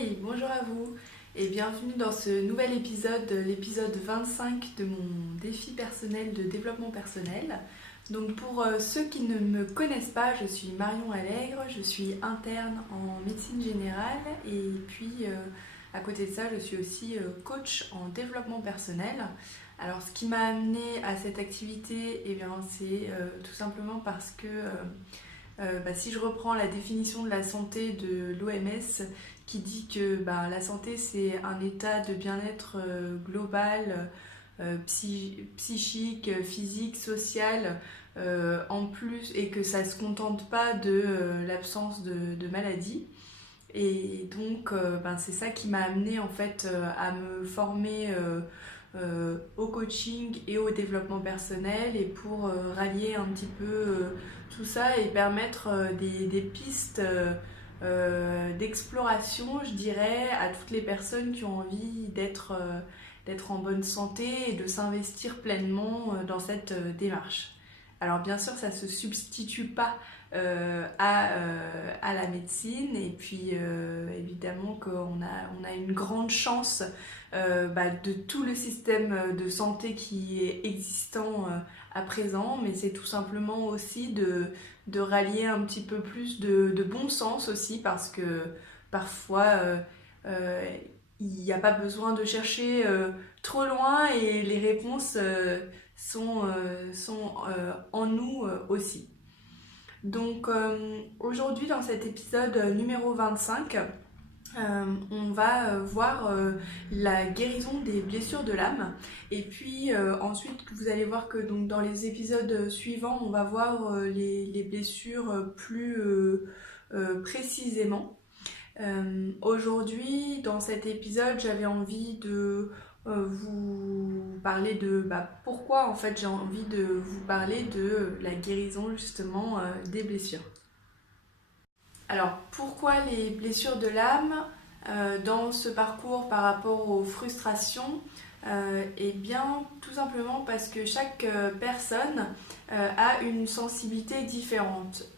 Hey, bonjour à vous et bienvenue dans ce nouvel épisode, l'épisode 25 de mon défi personnel de développement personnel. Donc pour ceux qui ne me connaissent pas, je suis Marion Allègre, je suis interne en médecine générale et puis à côté de ça, je suis aussi coach en développement personnel. Alors ce qui m'a amené à cette activité, eh bien, c'est tout simplement parce que si je reprends la définition de la santé de l'OMS qui dit que la santé c'est un état de bien-être global, psychique, physique, social, en plus, et que ça ne se contente pas de l'absence de maladie. Et donc c'est ça qui m'a amené en fait à me former au coaching et au développement personnel et pour rallier un petit peu tout ça et permettre des pistes d'exploration, je dirais, à toutes les personnes qui ont envie d'être en bonne santé et de s'investir pleinement dans cette démarche. Alors bien sûr, ça ne se substitue pas à la médecine et puis évidemment qu'on a une grande chance de tout le système de santé qui est existant à présent, mais c'est tout simplement aussi de rallier un petit peu plus de bon sens aussi parce que parfois il n'y a pas besoin de chercher trop loin et les réponses sont en nous aussi. Donc aujourd'hui dans cet épisode numéro 25, on va voir la guérison des blessures de l'âme et puis ensuite vous allez voir que donc, dans les épisodes suivants on va voir les blessures plus précisément. Aujourd'hui dans cet épisode j'avais envie de vous parler de pourquoi en fait j'ai envie de vous parler de la guérison justement des blessures. Alors pourquoi les blessures de l'âme dans ce parcours par rapport aux frustrations? Eh bien tout simplement parce que chaque personne a une sensibilité différente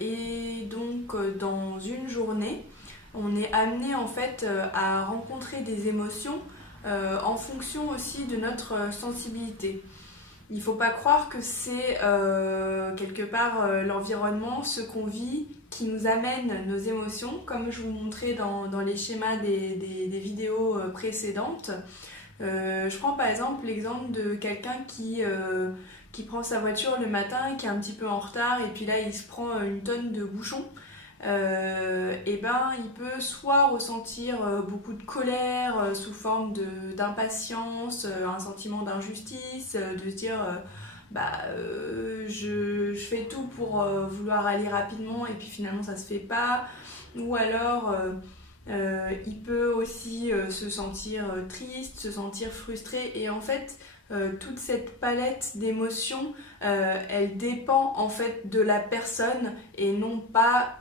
et donc dans une journée on est amené en fait à rencontrer des émotions en fonction aussi de notre sensibilité. Il ne faut pas croire que c'est quelque part l'environnement, ce qu'on vit, qui nous amène nos émotions, comme je vous montrais dans les schémas des vidéos précédentes. Je prends par exemple l'exemple de quelqu'un qui prend sa voiture le matin, qui est un petit peu en retard, et puis là il se prend une tonne de bouchons. Il peut soit ressentir beaucoup de colère sous forme d'impatience, un sentiment d'injustice, de se dire je fais tout pour vouloir aller rapidement et puis finalement ça se fait pas, ou alors il peut aussi se sentir triste, se sentir frustré et en fait toute cette palette d'émotions elle dépend en fait de la personne et non pas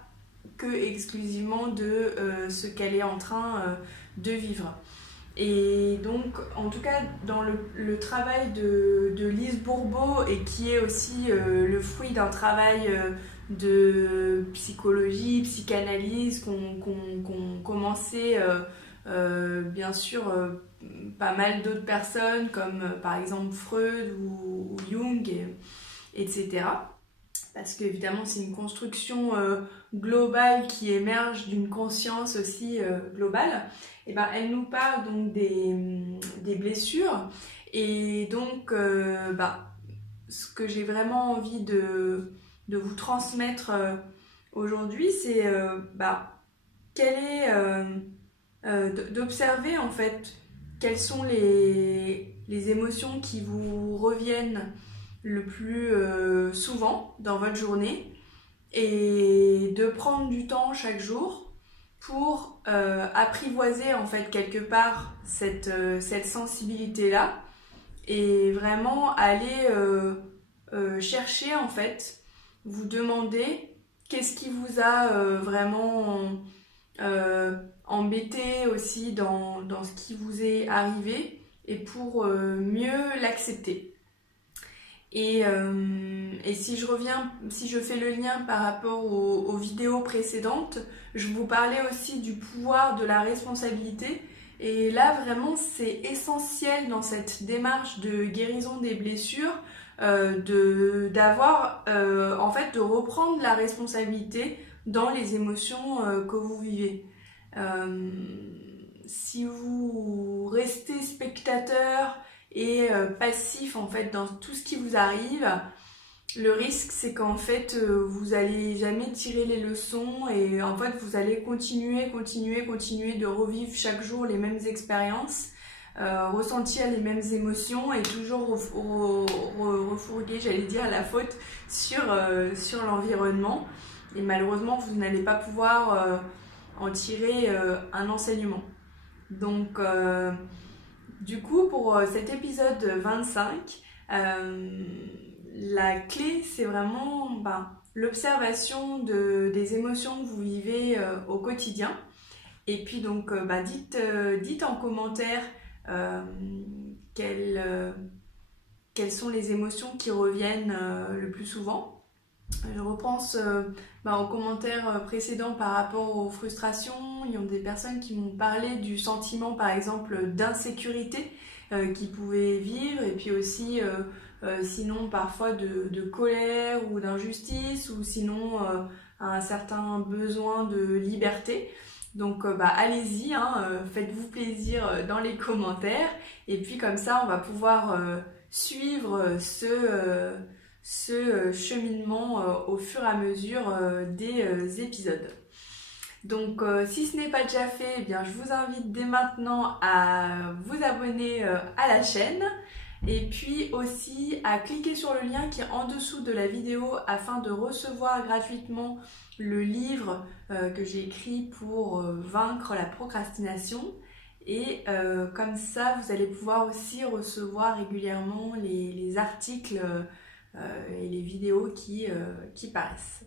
que exclusivement de ce qu'elle est en train de vivre. Et donc, en tout cas, dans le travail de Lise Bourbeau, et qui est aussi le fruit d'un travail de psychologie, psychanalyse, qu'ont commencé bien sûr pas mal d'autres personnes, comme par exemple Freud ou Jung, etc. Parce qu'évidemment c'est une construction globale qui émerge d'une conscience aussi globale, et elle nous parle donc des blessures et donc ce que j'ai vraiment envie de vous transmettre aujourd'hui c'est d'observer en fait quelles sont les émotions qui vous reviennent le plus souvent dans votre journée et de prendre du temps chaque jour pour apprivoiser en fait quelque part cette sensibilité là et vraiment aller chercher en fait, vous demander qu'est-ce qui vous a vraiment embêté aussi dans ce qui vous est arrivé et pour mieux l'accepter. Et si je fais le lien par rapport aux vidéos précédentes, je vous parlais aussi du pouvoir de la responsabilité. Et là, vraiment, c'est essentiel dans cette démarche de guérison des blessures, de reprendre la responsabilité dans les émotions que vous vivez. Si vous restez spectateur et passif en fait dans tout ce qui vous arrive, le risque c'est qu'en fait vous allez jamais tirer les leçons et en fait vous allez continuer de revivre chaque jour les mêmes expériences, ressentir les mêmes émotions et toujours refourguer, j'allais dire, la faute sur l'environnement, et malheureusement vous n'allez pas pouvoir en tirer un enseignement. Donc du coup, pour cet épisode 25, la clé, c'est vraiment l'observation des émotions que vous vivez au quotidien. Et puis donc, dites en commentaire quelles sont les émotions qui reviennent le plus souvent. Je repense aux commentaires précédents par rapport aux frustrations. Il y a des personnes qui m'ont parlé du sentiment, par exemple, d'insécurité qu'ils pouvaient vivre, et puis aussi sinon parfois de colère ou d'injustice, ou sinon un certain besoin de liberté. Donc allez-y, faites-vous plaisir dans les commentaires, et puis comme ça on va pouvoir suivre ce cheminement au fur et à mesure des épisodes. Donc si ce n'est pas déjà fait, eh bien, je vous invite dès maintenant à vous abonner à la chaîne, et puis aussi à cliquer sur le lien qui est en dessous de la vidéo afin de recevoir gratuitement le livre que j'ai écrit pour vaincre la procrastination. Et comme ça, vous allez pouvoir aussi recevoir régulièrement les articles et les vidéos qui paraissent.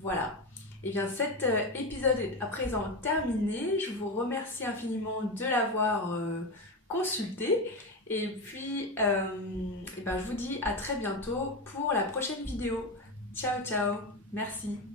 Voilà. Et bien cet épisode est à présent terminé. Je vous remercie infiniment de l'avoir consulté. Et puis je vous dis à très bientôt pour la prochaine vidéo. Ciao ciao. Merci.